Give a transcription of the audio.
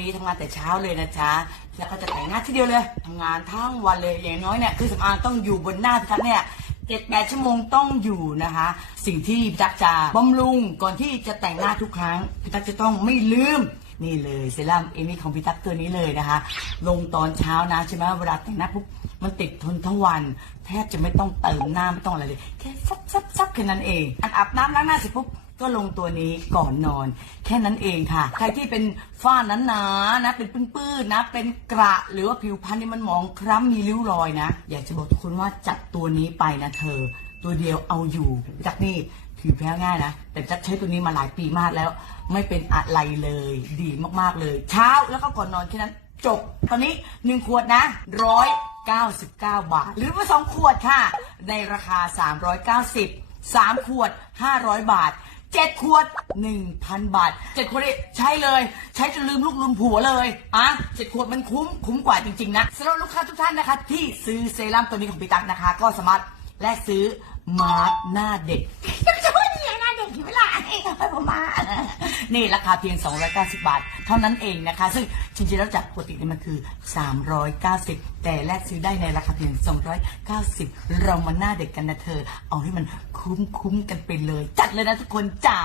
นี้ทำงานแต่เช้าเลยนะจ๊ะแล้วก็จะแต่งหน้าทีเดียวเลยทำงานทั้งวันเลยอย่างน้อยเนี่ยคือสำอางต้องอยู่บนหน้าพี่ตั๊กเนี่ยเจ็ดแปดชั่วโมงต้องอยู่นะคะ สิ่งที่พี่ตั๊กจะบำรุงก่อนที่จะแต่งหน้าทุกครั้งพี่ตั๊กจะต้องไม่ลืมนี่เลยเซรั่มเอมี่ของพี่ตั๊กตัวนี้เลยนะคะ ลงตอนเช้านะใช่ไหมเวลาแต่งหน้าปุ๊บมันติดทนทั้งวัน แทบจะไม่ต้องเติมหน้าไม่ต้องอะไรเลยแค่ซับซับซับแค่นั้นเองอันอาบน้ำล้างหน้าเสร็จปุ๊บ ก็ลงตัวนี้ก่อนนอน แค่นั้นเองค่ะ ใครที่เป็นฝ้าหนาๆนะ เป็นปื้นๆนะ เป็นกระหรือว่าผิวพรรณนี่มันหมองคล้ำมีริ้วรอยนะ อยากจะบอกทุกคนว่าจัดตัวนี้ไปนะเธอ ตัวเดียวเอาอยู่จากนี่ผิวแพ้ง่ายนะ แต่จัดใช้ตัวนี้มาหลายปีมากแล้ว ไม่เป็นอะไรเลย ดีมากๆเลย เช้าแล้วก็ก่อนนอนแค่นั้นจบ ตอนนี้หนึ่งขวดนะร้อยเก้าสิบเก้าบาท หรือว่าสองขวดค่ะ ในราคาสามร้อยเก้าสิบสามขวดห้าร้อยบาท เจ็ดขวดหนึ่งพันบาทเจ็ดขวดนี่ใช้เลย ใช้จนลืมลูกลืมผัวเลยอะเจ็ดขวดมันคุ้มคุ้มกว่าจริง ๆ นะสำหรับลูกค้าทุกท่านนะคะ ที่ซื้อเซรั่มตัวนี้ของพี่ตั๊กนะคะ ก็สามารถแลกซื้อมาร์กหน้าเด็กจะว่านี่หน้าเด็กอยู่เวลาให้ผมมา นี่ราคาเพียง 290 บาท เท่านั้นเองนะคะ ซึ่งจริงๆแล้วจากปกติเนี่ยมันคือ 390 แต่แลกซื้อได้ในราคาเพียง 290 เรามาหน้าเด็กกันนะเธอ เอาให้มันคุ้มๆกันไปเลย จัดเลยนะทุกคนจ๋า